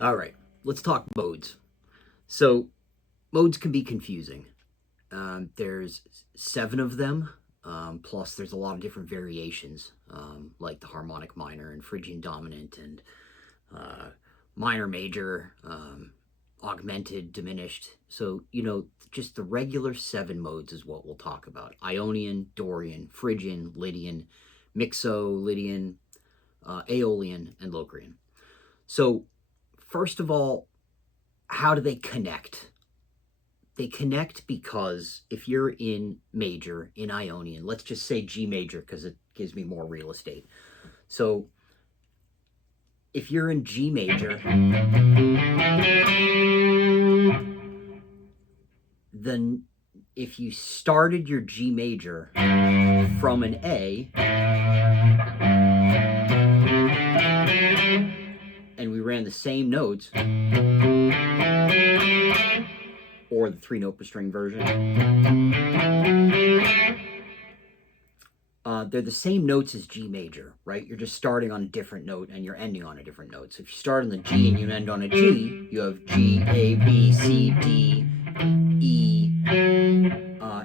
All right, let's talk modes. So, modes can be confusing. There's 7 of them, plus there's a lot of different variations, like the harmonic minor and Phrygian dominant and uh, minor major, augmented, diminished. So, just the regular 7 modes is what we'll talk about: Ionian, Dorian, Phrygian, Lydian, Mixo, Lydian, Aeolian, and Locrian. So, first of all, how do they connect? They connect because if you're in major, in Ionian, let's just say G major because it gives me more real estate. So if you're in G major, then if you started your G major from an A and we ran the same notes, or the 3-note per string version, they're the same notes as G major, right? You're just starting on a different note and you're ending on a different note. So if you start on the G and you end on a G, you have G, A, B, C, D, E,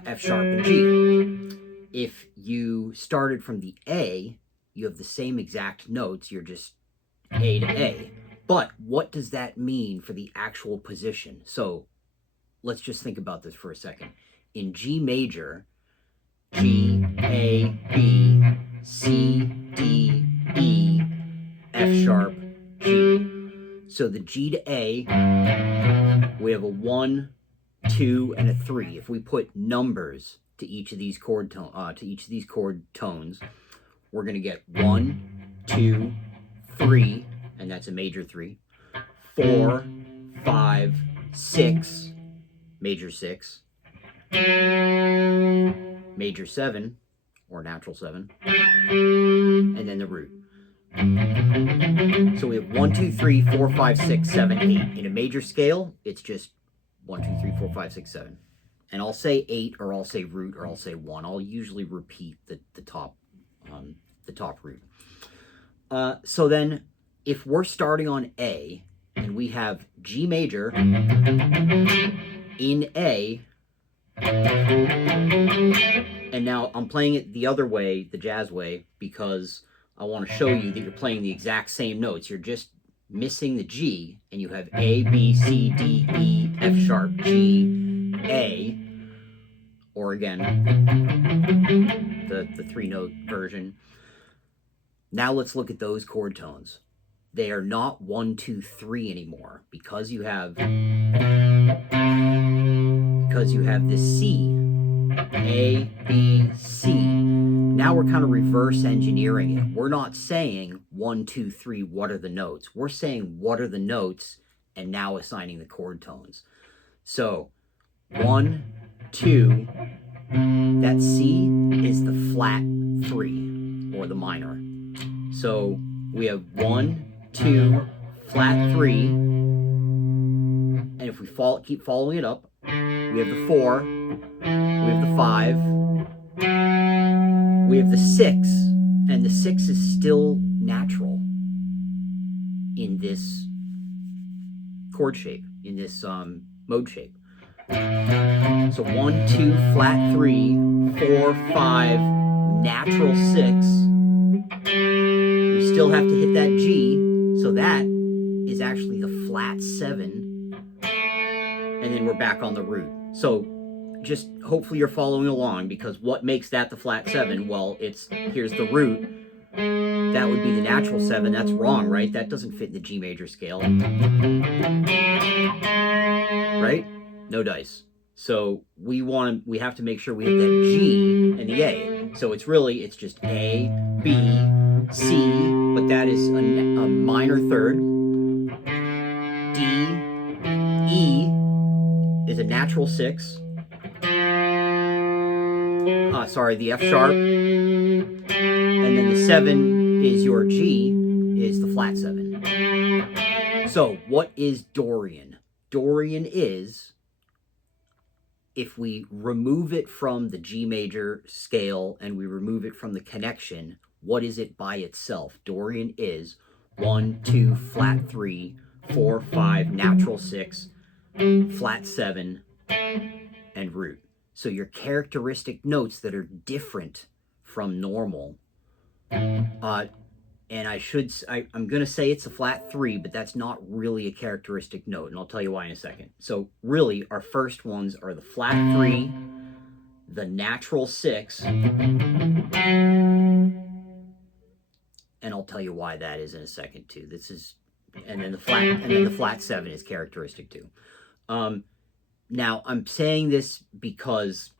F sharp, and G. If you started from the A, you have the same exact notes, you're just A to A. But what does that mean for the actual position? So let's just think about this for a second. In G major, G, A, B, C, D, E, F sharp, G. So the G to A, we have a 1, 2, and a 3. If we put numbers to each of these chord tones, we're going to get 1, 2, 3, and that's a major 3, 4, 5, 6, major 6, major 7, or natural 7, and then the root. So we have 1, 2, 3, 4, 5, 6, 7, 8. In a major scale, it's just 1, 2, 3, 4, 5, 6, 7. And I'll say 8, or I'll say root, or I'll say 1. I'll usually repeat the top root. So then, if we're starting on A, and we have G major in A, and now I'm playing it the other way, the jazz way, because I want to show you that you're playing the exact same notes. You're just missing the G, and you have A, B, C, D, E, F sharp, G, A, or again, the 3-note version. Now let's look at those chord tones. They are not 1, 2, 3 anymore because you have this C, A, B, C. Now we're kind of reverse engineering it. We're not saying 1, 2, 3, what are the notes? We're saying what are the notes and now assigning the chord tones. So 1, 2, that C is the flat 3 or the minor. So we have 1, 2, flat 3, and if we keep following it up, we have the 4, we have the 5, we have the 6, and the 6 is still natural in this chord shape, in this mode shape. So 1, 2, flat 3, 4, 5, natural 6. We still have to hit that G, so that is actually the flat 7, and then we're back on the root. So just hopefully you're following along, because what makes that the flat 7? Well, here's the root. That would be the natural 7. That's wrong, right? That doesn't fit in the G major scale. Right? No dice. So we have to make sure we hit that G and the A. So it's just A, B, C, but that is a minor third. D, E is a natural 6. The F sharp. And then the 7 is your G, is the flat 7. So what is Dorian? Dorian is, if we remove it from the G major scale and we remove it from the connection, what is it by itself? Dorian is 1, 2, flat 3, 4, 5, natural 6, flat 7, and root. So your characteristic notes that are different from normal. And I'm going to say it's a flat 3, but that's not really a characteristic note, and I'll tell you why in a second. So really, our first ones are the flat 3, the natural 6, and I'll tell you why that is in a second too. And then the flat 7 is characteristic too. Now I'm saying this because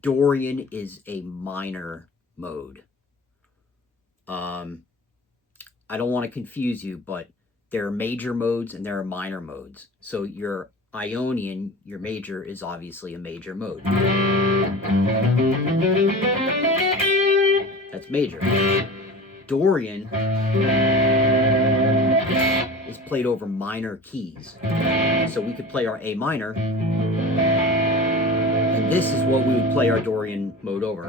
Dorian is a minor mode. I don't want to confuse you, but there are major modes and there are minor modes. So your Ionian, your major, is obviously a major mode. That's major. Dorian is played over minor keys. So we could play our A minor, and this is what we would play our Dorian mode over.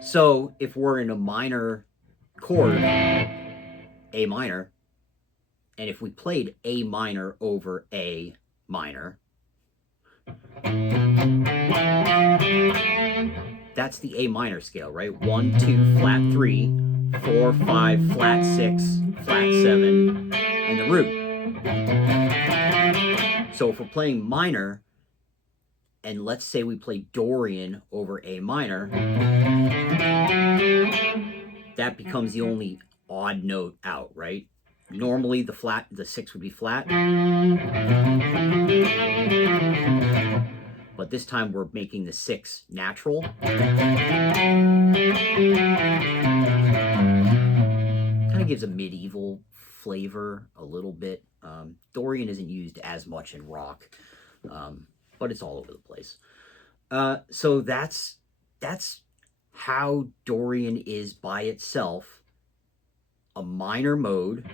So if we're in a minor chord, A minor, and if we played A minor over A minor, that's the A minor scale, right? 1, 2, flat 3, 4, 5, flat 6, flat 7, and the root. So if we're playing minor, and let's say we play Dorian over A minor, that becomes the only odd note out, right? Normally the 6 would be flat. But this time we're making the 6 natural. Kind of gives a medieval flavor a little bit. Dorian isn't used as much in rock, but it's all over the place. So that's how Dorian is by itself, a minor mode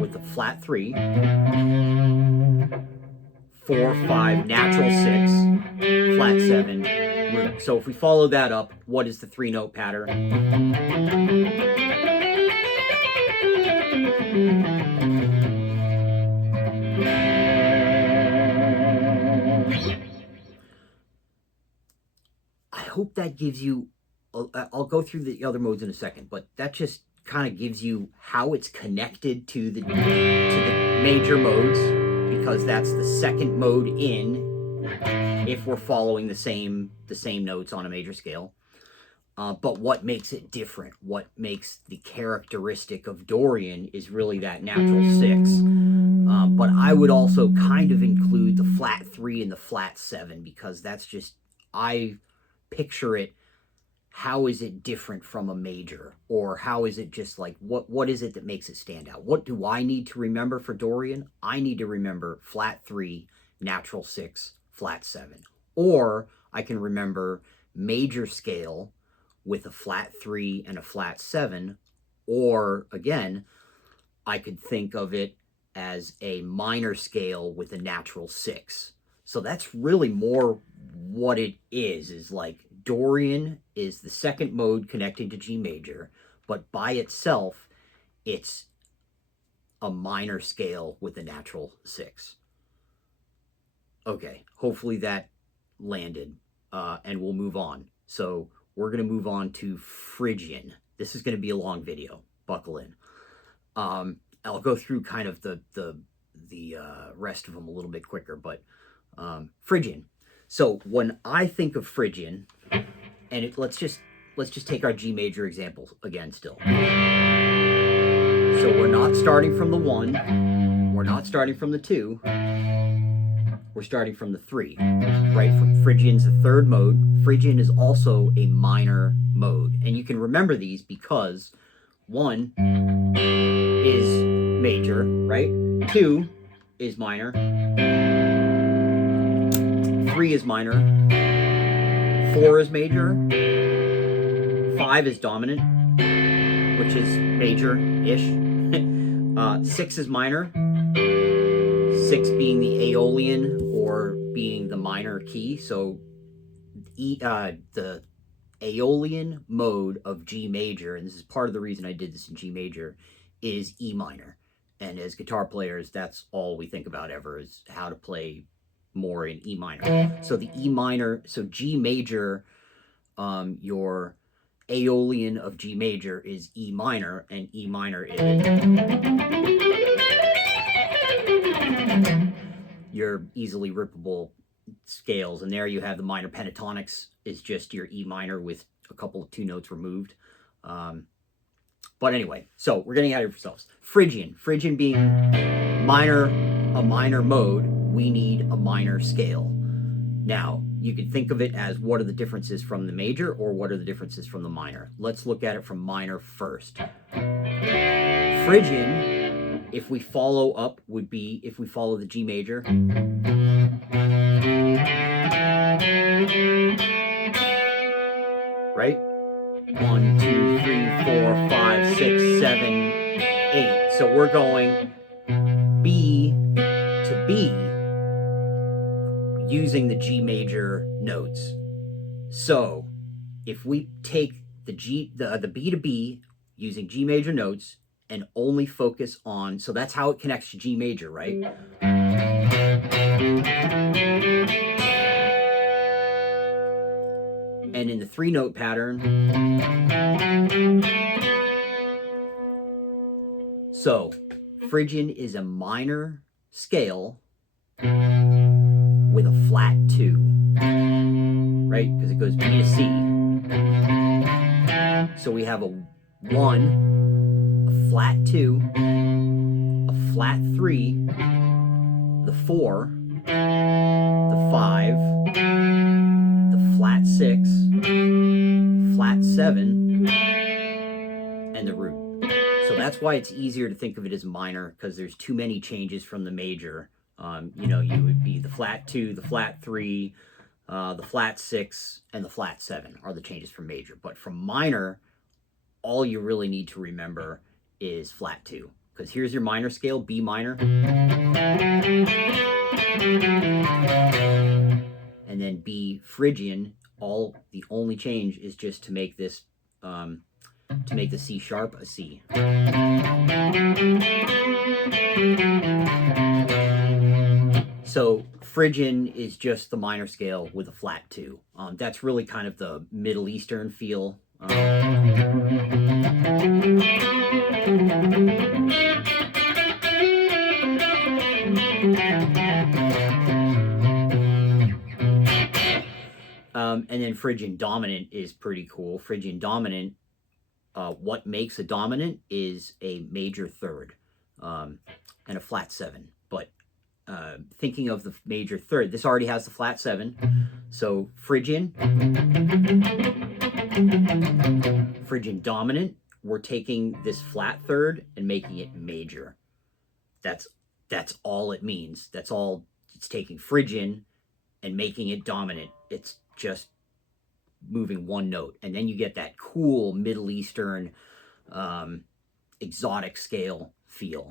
with a flat 3, 4, 5, natural 6, flat 7, root. So if we follow that up, what is the 3-note pattern? I hope that gives you, I'll go through the other modes in a second, but that just kind of gives you how it's connected to the major modes, because that's the second mode in if we're following the same notes on a major scale. But what makes it different, what makes the characteristic of Dorian, is really that natural 6. But I would also kind of include the flat 3 and the flat 7, because that's just, I picture it, how is it different from a major? Or how is it just like, what is it that makes it stand out? What do I need to remember for Dorian? I need to remember flat 3, natural 6, flat 7. Or I can remember major scale with a flat 3 and a flat 7. Or again, I could think of it as a minor scale with a natural 6. So that's really more what it is like Dorian is the second mode connecting to G major, but by itself, it's a minor scale with a natural 6. Okay, hopefully that landed, and we'll move on. So we're going to move on to Phrygian. This is going to be a long video. Buckle in. I'll go through kind of the rest of them a little bit quicker, but Phrygian. So when I think of Phrygian, and let's just take our G major example again still. So we're not starting from the 1, we're not starting from the 2, we're starting from the 3, right? Phrygian's the third mode. Phrygian is also a minor mode. And you can remember these because 1 is major, right? 2 is minor. 3 is minor, 4 is major, 5 is dominant, which is major-ish, 6 is minor, 6 being the Aeolian or being the minor key, so the Aeolian mode of G major, and this is part of the reason I did this in G major, is E minor. And as guitar players, that's all we think about ever, is how to play more in E minor. So the E minor, so G major, your Aeolian of G major is E minor, and E minor is your easily rippable scales. And there you have the minor pentatonics, is just your E minor with a couple of 2 notes removed. But anyway, so we're getting ahead of ourselves. Phrygian being a minor mode, we need a minor scale. Now, you can think of it as what are the differences from the major or what are the differences from the minor. Let's look at it from minor first. Phrygian, if we follow up, would be if we follow the G major. Right? 1, 2, 3, 4, 5, 6, 7, 8. So we're going B to B using the G major notes. So if we take the B to B using G major notes and only focus on, so that's how it connects to G major, right? And in the 3-note pattern, so Phrygian is a minor scale with a flat 2, right? Because it goes B to C. So we have a 1, a flat 2, a flat 3, the 4, the 5, the flat 6, flat 7, and the root. So that's why it's easier to think of it as minor, because there's too many changes from the major. You would be the flat 2, the flat 3, the flat 6, and the flat 7 are the changes from major. But from minor, all you really need to remember is flat 2. Because here's your minor scale, B minor. And then B Phrygian, the only change is just to make this, to make the C sharp a C. So Phrygian is just the minor scale with a flat 2. That's really kind of the Middle Eastern feel. And then Phrygian dominant is pretty cool. Phrygian dominant, what makes a dominant is a major third and a flat 7. But thinking of the major third, this already has the flat 7. So Phrygian dominant, we're taking this flat third and making it major. That's all it means. That's all. It's taking Phrygian and making it dominant. It's just moving 1 note, and then you get that cool Middle Eastern exotic scale feel.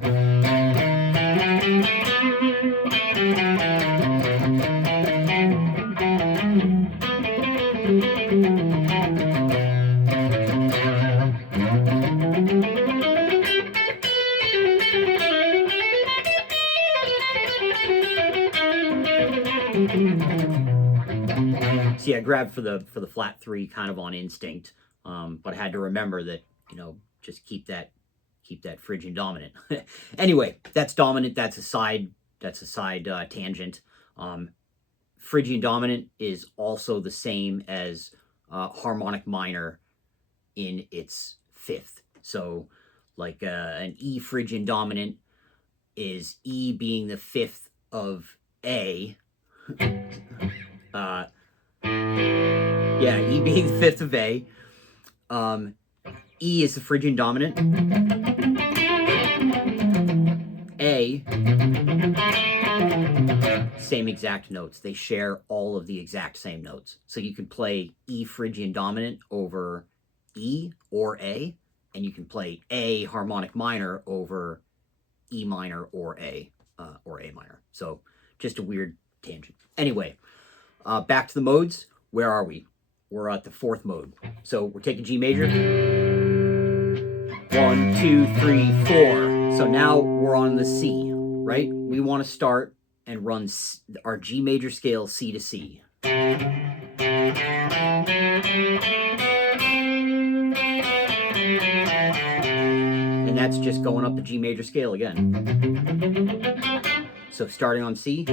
See, I grabbed for the flat 3 kind of on instinct, but I had to remember that, just keep that Phrygian dominant. Anyway, that's dominant. That's a side tangent. Phrygian dominant is also the same as harmonic minor in its 5th. So, like an E Phrygian dominant is E being the 5th of A. E being the 5th of A. E is the Phrygian dominant. A, same exact notes. They share all of the exact same notes. So you can play E Phrygian dominant over E or A, and you can play A harmonic minor over E minor or A minor. So just a weird tangent. Anyway, back to the modes. Where are we? we're at the fourth mode. So we're taking G major. 1, 2, 3, 4. So now we're on the C, right? We want to start and run our G major scale C to C. And that's just going up the G major scale again. So starting on C,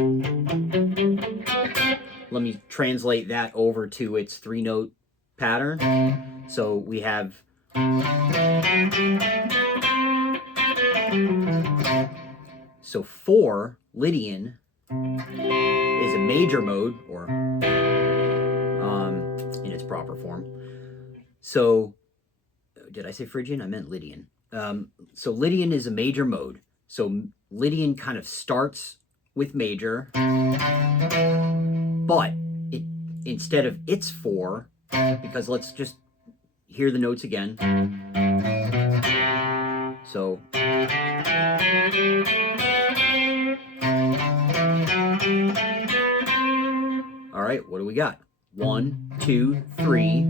let me translate that over to its 3-note pattern. So we have so 4, Lydian, is a major mode, or in its proper form. So, did I say Phrygian? I meant Lydian. So Lydian is a major mode. So Lydian kind of starts with major, but instead of its 4, because let's just hear the notes again. So all right, what do we got? 1, 2, 3.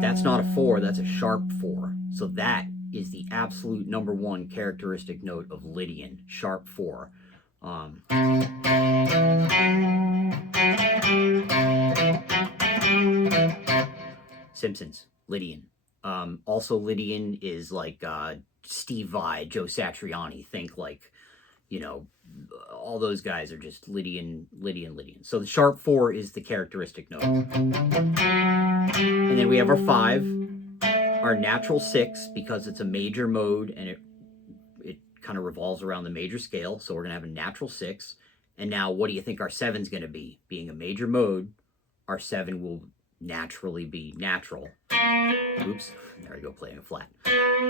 That's not a 4, that's a sharp 4. So that is the absolute #1 characteristic note of Lydian, sharp 4. Simpsons, Lydian. Also, Lydian is like Steve Vai, Joe Satriani. Think like, you know, all those guys are just Lydian. So the sharp 4 is the characteristic note. And then we have our 5, our natural 6, because it's a major mode and it kind of revolves around the major scale. So we're going to have a natural 6. And now what do you think our 7's going to be? Being a major mode, our 7 will naturally be natural. Oops, there we go, playing a flat.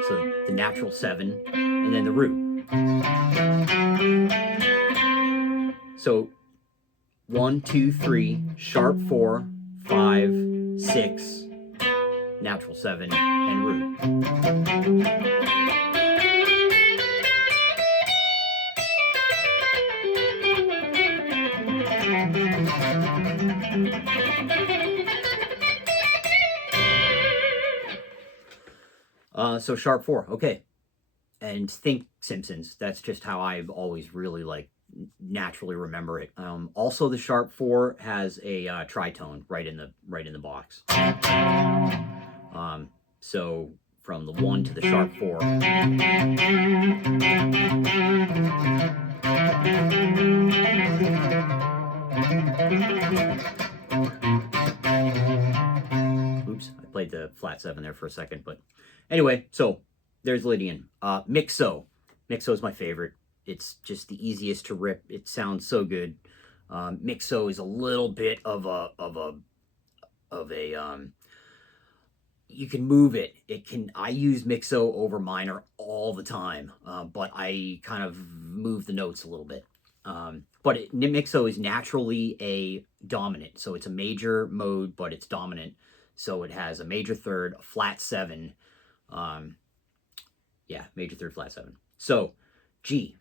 So the natural 7, and then the root. So 1, 2, 3, sharp 4, 5, 6, natural 7, and root. So sharp 4, okay. And think Simpsons. That's just how I've always really naturally remember it. Also, the sharp 4 has a tritone right in the box. So from the 1 to the sharp 4. Oops, I played the flat 7 there for a second, but anyway, so there's Lydian. Mixo. Mixo is my favorite. It's just the easiest to rip. It sounds so good. Mixo is a little bit of a you can move it. I use Mixo over minor all the time, but I kind of move the notes a little bit. But Mixo is naturally a dominant, so it's a major mode, but it's dominant. So it has a major third, a flat 7. Yeah, major third, flat 7. So G.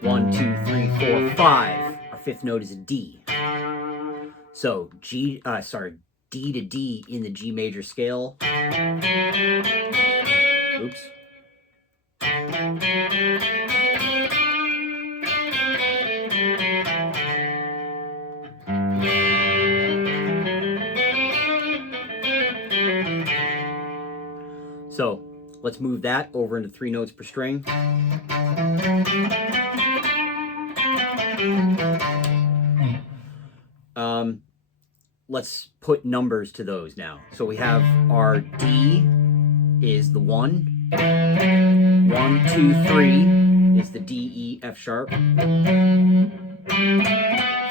1, 2, 3, 4, 5. Our 5th note is a D. So D to D in the G major scale. Oops. So let's move that over into 3 notes per string. Let's put numbers to those now. So we have our D is the 1. 1, 2, 3 is the D, E, F sharp.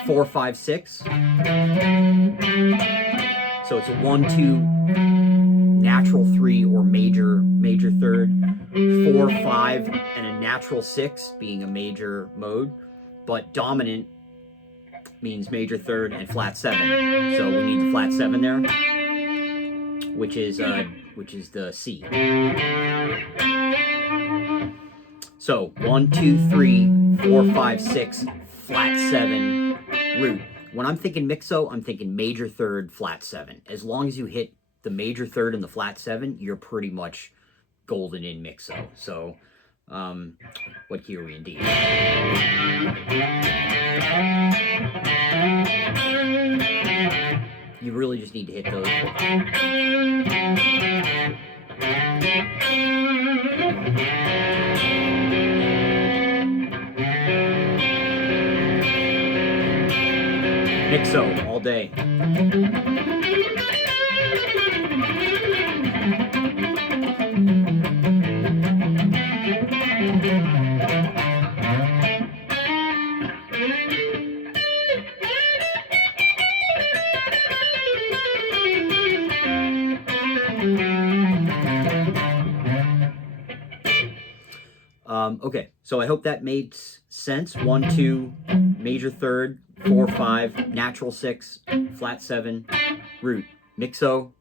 4, 5, 6. So it's a 1, 2, natural 3 or major third. 4, 5, and a natural 6 being a major mode. But dominant means major third and flat 7. So we need the flat 7 there, which is the C. So 1, 2, 3, 4, 5, 6, flat 7, root. when I'm thinking mixo, I'm thinking major third, flat 7. As long as you hit the major third and the flat 7, you're pretty much golden in mixo. So, what key are we in D? You really just need to hit those. Mixo all day. Okay, so I hope that made sense. 1, 2, major third, 4, 5, natural 6, flat 7, root. Mixo,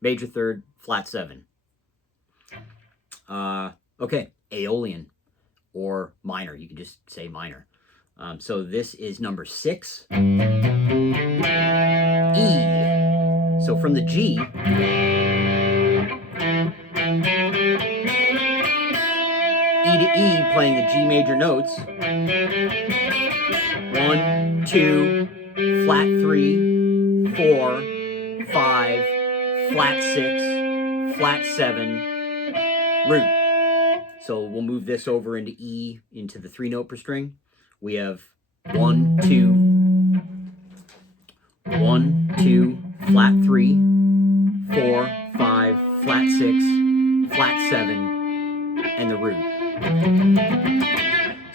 major third, flat 7. Okay, Aeolian or minor. You can just say minor. So this is number 6. E. So from the G, E to E, playing the G major notes. 1, 2, flat 3, 4, 5, flat 6, flat 7, root. So we'll move this over into E, into the 3 note per string. We have 1, 2, 1, 2, flat 3, 4, 5, flat 6, flat 7, and the root.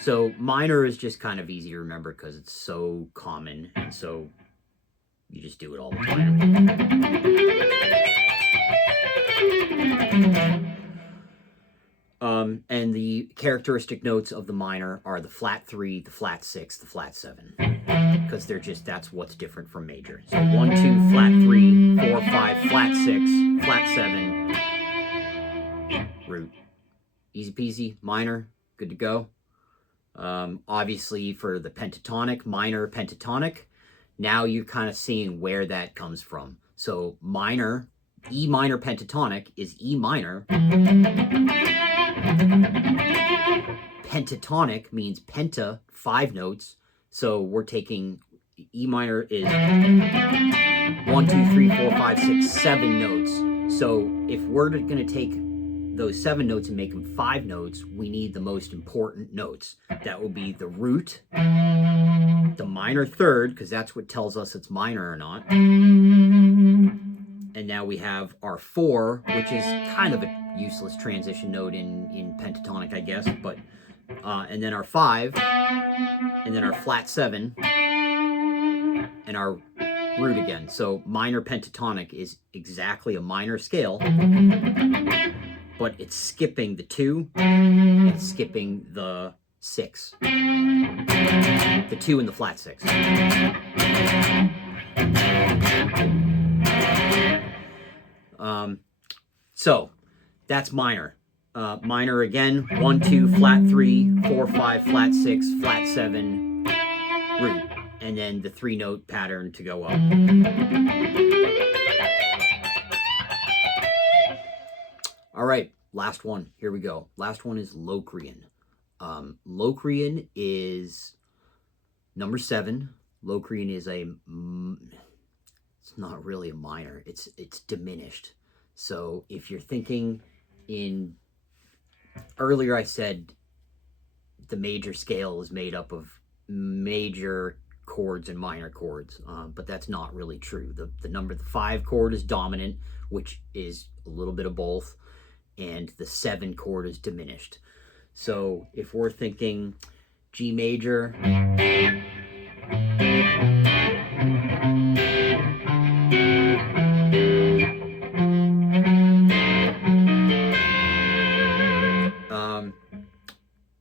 So minor is just kind of easy to remember because it's so common, and so you just do it all the time. And the characteristic notes of the minor are the flat 3, the flat 6, the flat 7, because they're just, that's what's different from major. So 1, 2, flat 3, 4, 5, flat 6, flat 7, root. Easy peasy, minor, good to go. Obviously for the pentatonic, minor, pentatonic, now you're kind of seeing where that comes from. So minor, E minor pentatonic is E minor. Pentatonic means penta, 5 notes. So we're taking, E minor is 1, 2, 3, 4, 5, 6, 7 notes. So if we're going to take those 7 notes and make them 5 notes, we need the most important notes. That will be the root, the minor third, because that's what tells us it's minor or not. And now we have our 4, which is kind of a useless transition note in pentatonic, I guess. But and then our 5, and then our flat 7, and our root again. So minor pentatonic is exactly a minor scale, but it's skipping the 2, and skipping the 6. The 2 and the flat 6. So that's minor. Minor again, 1, 2, flat 3, 4, 5, flat 6, flat 7, root. And then the 3 note pattern to go up. All right, last one. Here we go. Last one is Locrian. Locrian is number 7. Locrian is it's not really a minor. It's diminished. So if you're thinking in, earlier I said the major scale is made up of major chords and minor chords, but that's not really true. The 5 chord is dominant, which is a little bit of both, and the 7 chord is diminished. So if we're thinking G major,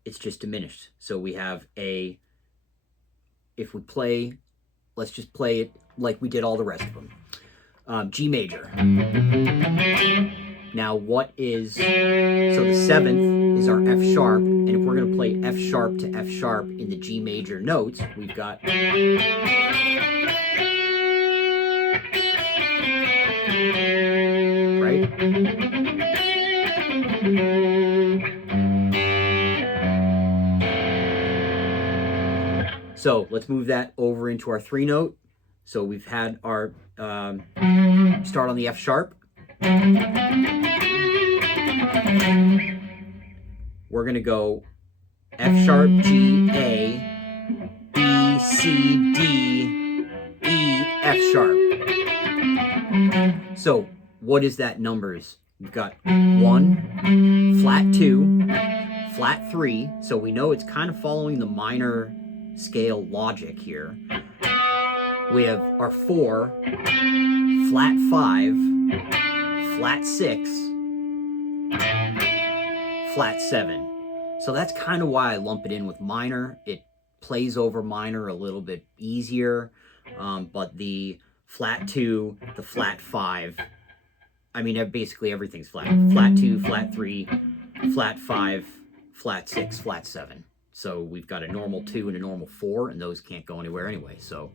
it's just diminished. So we have a, if we play, let's just play it like we did all the rest of them. G major. Now what is, so the 7th is our F sharp, and if we're going to play F sharp to F sharp in the G major notes, we've got So let's move that over into our 3-note. So we've had our start on the F sharp. We're going to go F sharp, G, A, B, C, D, E, F sharp. So what is that numbers? We've got 1, flat 2, flat 3. So we know it's kind of following the minor scale logic here. We have our 4, flat 5, flat 6, flat 7. So that's kind of why I lump it in with minor. It plays over minor a little bit easier, but the flat 2, the flat 5, I mean, basically everything's flat. Flat 2, flat 3, flat 5, flat 6, flat 7. So we've got a normal 2 and a normal 4, and those can't go anywhere anyway. So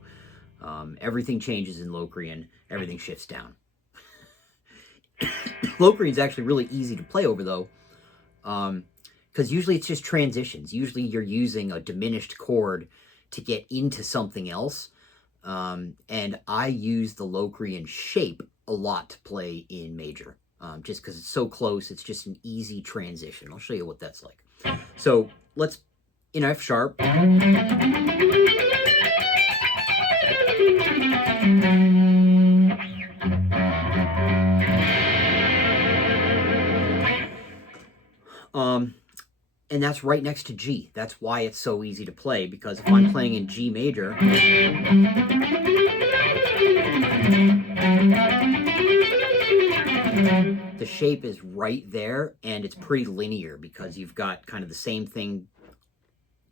everything changes in Locrian. Everything shifts down. Locrian's actually really easy to play over, though, because usually it's just transitions. Usually you're using a diminished chord to get into something else. And I use the Locrian shape a lot to play in major, just because it's so close. It's just an easy transition. I'll show you what that's like. So let's, in F sharp, and that's right next to G. That's why it's so easy to play, because if I'm playing in G major, the shape is right there, and it's pretty linear because you've got kind of the same thing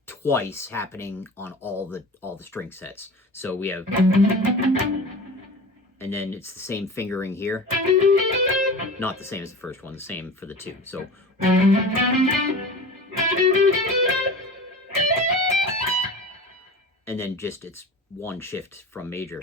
twice happening on all the string sets. So we have, and then it's the same fingering here. Not the same as the first one, the same for the 2. So and then just it's one shift from major.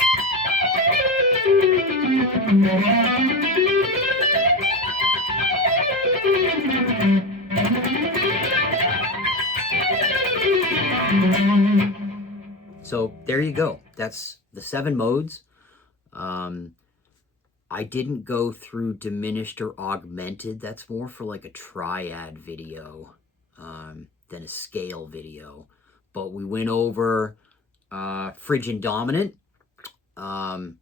So there you go. That's the 7 modes. I didn't go through diminished or augmented. That's more for like a triad video than a scale video. But we went over Phrygian dominant. I'll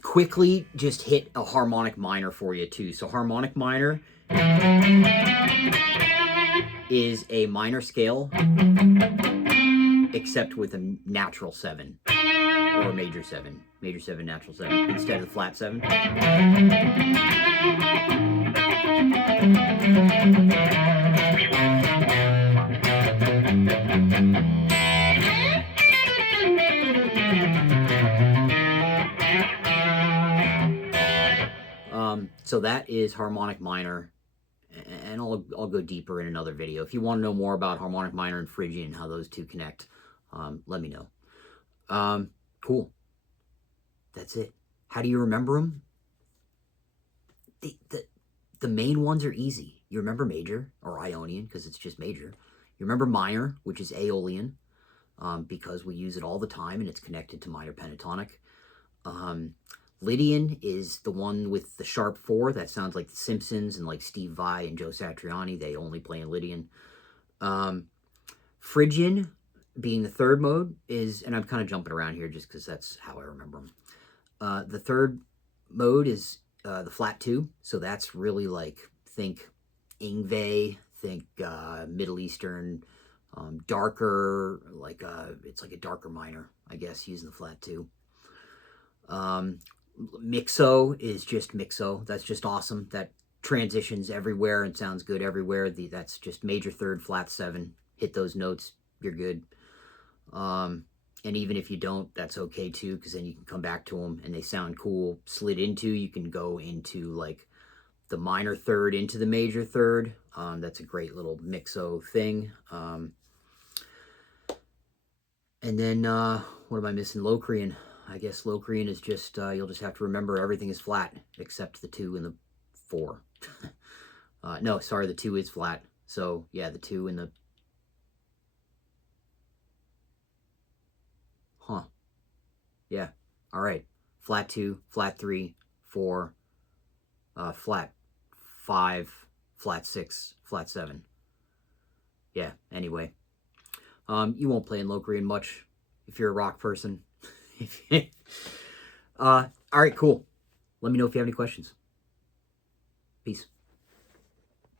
quickly just hit a harmonic minor for you too. So harmonic minor is a minor scale, except with a natural 7 or major 7. Major 7, natural 7 instead of the flat 7. So that is harmonic minor, and I'll go deeper in another video. If you want to know more about harmonic minor and Phrygian and how those two connect, let me know. Cool. That's it. How do you remember them? The main ones are easy. You remember major, or Ionian, because it's just major. You remember minor, which is Aeolian, because we use it all the time, and it's connected to minor pentatonic. Lydian is the one with the sharp 4. That sounds like the Simpsons and like Steve Vai and Joe Satriani. They only play in Lydian. Phrygian, being the 3rd mode, is, and I'm kind of jumping around here just because that's how I remember them. The 3rd mode is the flat 2. So that's really like, think Ingve, think Middle Eastern, darker, like it's like a darker minor, I guess, using the flat 2. Mixo is just mixo. That's just awesome. That transitions everywhere and sounds good everywhere. That's just major 3rd, flat 7. Hit those notes, you're good. And even if you don't, that's okay too, because then you can come back to them and they sound cool. Slid into, you can go into like the minor 3rd into the major 3rd. That's a great little mixo thing. And then what am I missing? Locrian. I guess Locrian is just, you'll just have to remember everything is flat except the 2 and the 4. No, sorry, the 2 is flat. So, yeah, the 2 and the... Huh. Yeah. All right. Flat 2, flat 3, 4, flat 5, flat 6, flat 7. Yeah, anyway. You won't play in Locrian much if you're a rock person. All right, cool. Let me know if you have any questions. Peace.